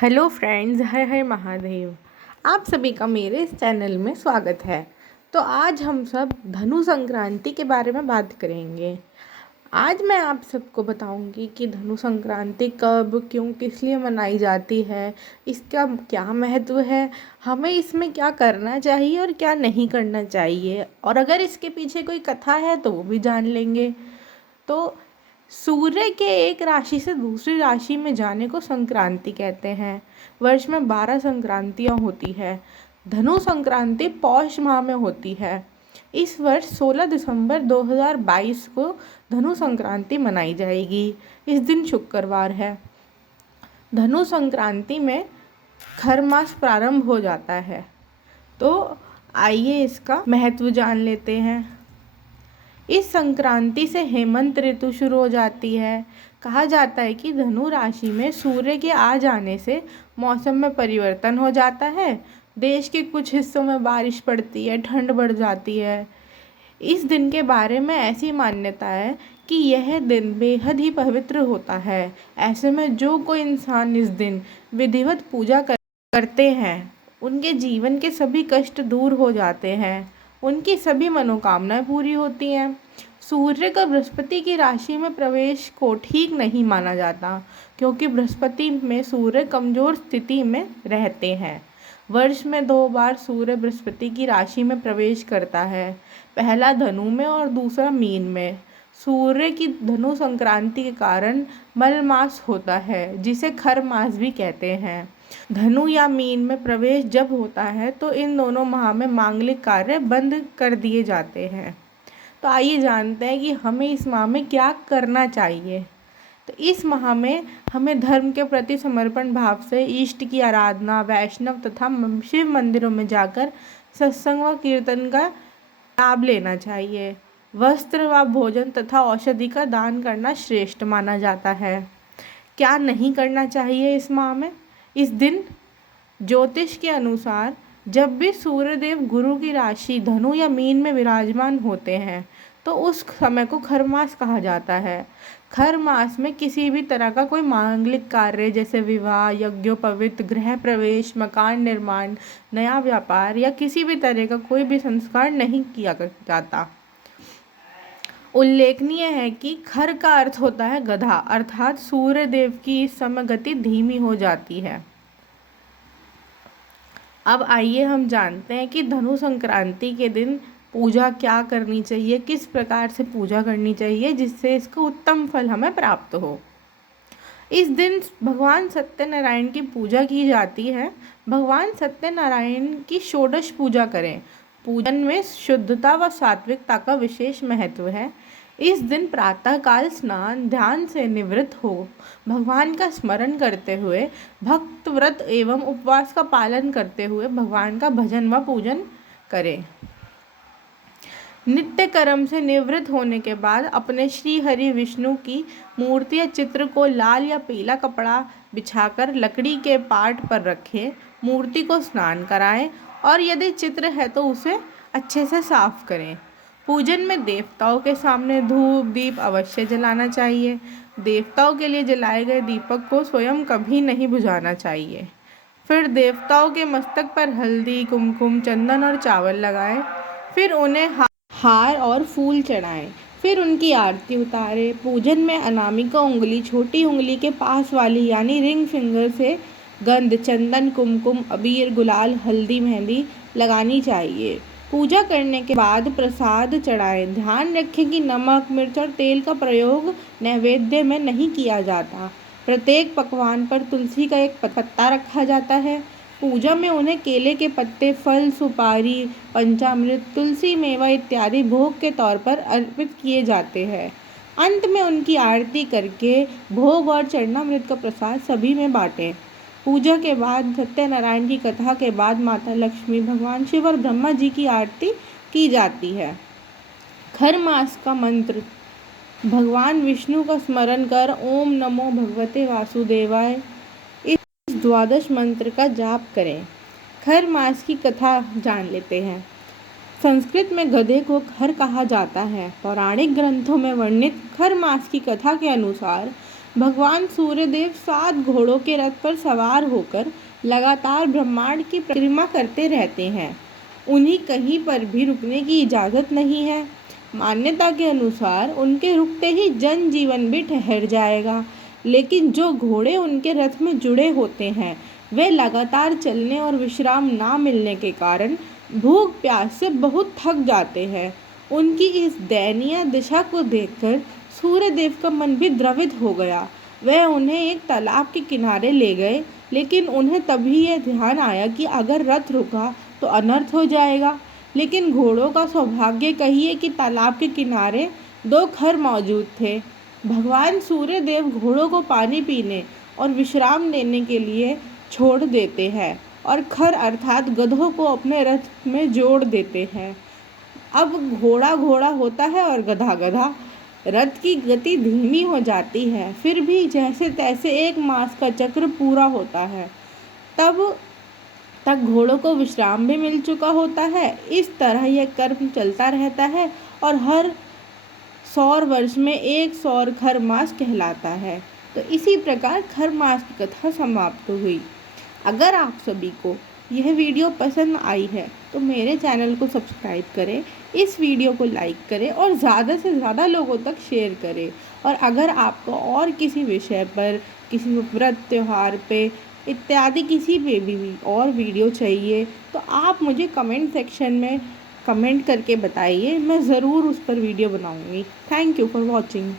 Hello friends, हर हर महादेव। आप सभी का मेरे इस चैनल में स्वागत है। तो आज हम सब धनु संक्रांति के बारे में बात करेंगे। आज मैं आप सबको बताऊंगी कि धनु संक्रांति कब, क्यों, किस लिए मनाई जाती है, इसका क्या महत्व है, हमें इसमें क्या करना चाहिए और क्या नहीं करना चाहिए, और अगर इसके पीछे कोई कथा है तो वो भी जान लेंगे। तो सूर्य के एक राशि से दूसरी राशि में जाने को संक्रांति कहते हैं। वर्ष में 12 संक्रांतियाँ होती है। धनु संक्रांति पौष माह में होती है। इस वर्ष 16 दिसंबर 2022 को धनु संक्रांति मनाई जाएगी। इस दिन शुक्रवार है। धनु संक्रांति में खर मास प्रारंभ हो जाता है। तो आइए इसका महत्व जान लेते हैं। इस संक्रांति से हेमंत ऋतु शुरू हो जाती है। कहा जाता है कि धनु राशि में सूर्य के आ जाने से मौसम में परिवर्तन हो जाता है। देश के कुछ हिस्सों में बारिश पड़ती है, ठंड बढ़ जाती है। इस दिन के बारे में ऐसी मान्यता है कि यह दिन बेहद ही पवित्र होता है। ऐसे में जो कोई इंसान इस दिन विधिवत पूजा करते हैं, उनके जीवन के सभी कष्ट दूर हो जाते हैं, उनकी सभी मनोकामनाएं पूरी होती हैं। सूर्य का बृहस्पति की राशि में प्रवेश को ठीक नहीं माना जाता, क्योंकि बृहस्पति में सूर्य कमजोर स्थिति में रहते हैं। वर्ष में 2 बार सूर्य बृहस्पति की राशि में प्रवेश करता है, पहला धनु में और दूसरा मीन में। सूर्य की धनु संक्रांति के कारण मल मास होता है, जिसे खर मास भी कहते हैं। धनु या मीन में प्रवेश जब होता है तो इन दोनों माह में मांगलिक कार्य बंद कर दिए जाते हैं। तो आइए जानते हैं कि हमें इस माह में क्या करना चाहिए। तो इस माह में हमें धर्म के प्रति समर्पण भाव से इष्ट की आराधना, वैष्णव तथा शिव मंदिरों में जाकर सत्संग व कीर्तन का लाभ लेना चाहिए। वस्त्र व भोजन तथा औषधि का दान करना श्रेष्ठ माना जाता है। क्या नहीं करना चाहिए इस माह में? इस दिन ज्योतिष के अनुसार जब भी सूर्यदेव गुरु की राशि धनु या मीन में विराजमान होते हैं तो उस समय को खर मास कहा जाता है। खर मास में किसी भी तरह का कोई मांगलिक कार्य जैसे विवाह, यज्ञोपवीत, गृह प्रवेश, मकान निर्माण, नया व्यापार या किसी भी तरह का कोई भी संस्कार नहीं किया जाता। उल्लेखनीय है कि खर का अर्थ होता है गधा, अर्थात सूर्य देव की इस समय गति धीमी हो जाती है। अब आइए हम जानते हैं कि धनु संक्रांति के दिन पूजा क्या करनी चाहिए, किस प्रकार से पूजा करनी चाहिए जिससे इसका उत्तम फल हमें प्राप्त हो। इस दिन भगवान सत्यनारायण की पूजा की जाती है। भगवान सत्यनारायण की षोडश पूजा करें। पूजन में शुद्धता व सात्विकता का विशेष महत्व है। इस दिन प्रातःकाल स्नान ध्यान से निवृत्त हो भगवान का स्मरण करते हुए, भक्त व्रत एवं उपवास का पालन करते हुए भगवान का भजन व पूजन करें। नित्य कर्म से निवृत्त होने के बाद अपने श्री हरि विष्णु की मूर्ति या चित्र को लाल या पीला कपड़ा बिछाकर लकड़ी के पाट पर रखें। मूर्ति को स्नान कराएं और यदि चित्र है तो उसे अच्छे से साफ करें। पूजन में देवताओं के सामने धूप दीप अवश्य जलाना चाहिए। देवताओं के लिए जलाए गए दीपक को स्वयं कभी नहीं बुझाना चाहिए। फिर देवताओं के मस्तक पर हल्दी, कुमकुम, चंदन और चावल लगाएं। फिर उन्हें हार और फूल चढ़ाएं। फिर उनकी आरती उतारें। पूजन में अनामिका उंगली छोटी उंगली के पास वाली यानी रिंग फिंगर से गंध, चंदन, कुमकुम, अबीर, गुलाल, हल्दी, मेहंदी लगानी चाहिए। पूजा करने के बाद प्रसाद चढ़ाएं। ध्यान रखें कि नमक, मिर्च और तेल का प्रयोग नैवेद्य में नहीं किया जाता। प्रत्येक पकवान पर तुलसी का एक पत्ता रखा जाता है। पूजा में उन्हें केले के पत्ते, फल, सुपारी, पंचामृत, तुलसी, मेवा इत्यादि भोग के तौर पर अर्पित किए जाते हैं। अंत में उनकी आरती करके भोग और चरणामृत का प्रसाद सभी में बांटें। पूजा के बाद सत्यनारायण की कथा के बाद माता लक्ष्मी, भगवान शिव और ब्रह्मा जी की आरती की जाती है। खर मास का मंत्र: भगवान विष्णु का स्मरण कर ओम नमो भगवते वासुदेवाय इस द्वादश मंत्र का जाप करें। खर मास की कथा जान लेते हैं। संस्कृत में गधे को खर कहा जाता है। पौराणिक ग्रंथों में वर्णित खर मास की कथा के अनुसार भगवान सूर्यदेव 7 घोड़ों के रथ पर सवार होकर लगातार ब्रह्मांड की परिक्रमा करते रहते हैं। उन्हें कहीं पर भी रुकने की इजाज़त नहीं है। मान्यता के अनुसार उनके रुकते ही जनजीवन भी ठहर जाएगा, लेकिन जो घोड़े उनके रथ में जुड़े होते हैं वे लगातार चलने और विश्राम ना मिलने के कारण भूख प्यास से बहुत थक जाते हैं। उनकी इस दयनीय दिशा को देखकर सूर्यदेव का मन भी द्रवित हो गया। वह उन्हें एक तालाब के किनारे ले गए, लेकिन उन्हें तभी यह ध्यान आया कि अगर रथ रुका तो अनर्थ हो जाएगा। लेकिन घोड़ों का सौभाग्य कहिए कि तालाब के किनारे 2 खर मौजूद थे। भगवान सूर्यदेव घोड़ों को पानी पीने और विश्राम लेने के लिए छोड़ देते हैं और खर अर्थात गधों को अपने रथ में जोड़ देते हैं। अब घोड़ा घोड़ा होता है और गधा गधा। रथ की गति धीमी हो जाती है, फिर भी जैसे तैसे 1 मास का चक्र पूरा होता है। तब तक घोड़ों को विश्राम भी मिल चुका होता है। इस तरह यह कर्म चलता रहता है और हर 100 वर्ष में 1 सौर खर मास कहलाता है। तो इसी प्रकार खर मास की कथा समाप्त हुई। अगर आप सभी को यह वीडियो पसंद आई है तो मेरे चैनल को सब्सक्राइब करें, इस वीडियो को लाइक करें और ज़्यादा से ज़्यादा लोगों तक शेयर करें। और अगर आपको और किसी विषय पर, किसी व्रत त्योहार पे इत्यादि किसी पे भी और वीडियो चाहिए तो आप मुझे कमेंट सेक्शन में कमेंट करके बताइए, मैं ज़रूर उस पर वीडियो बनाऊंगी। Thank you for watching.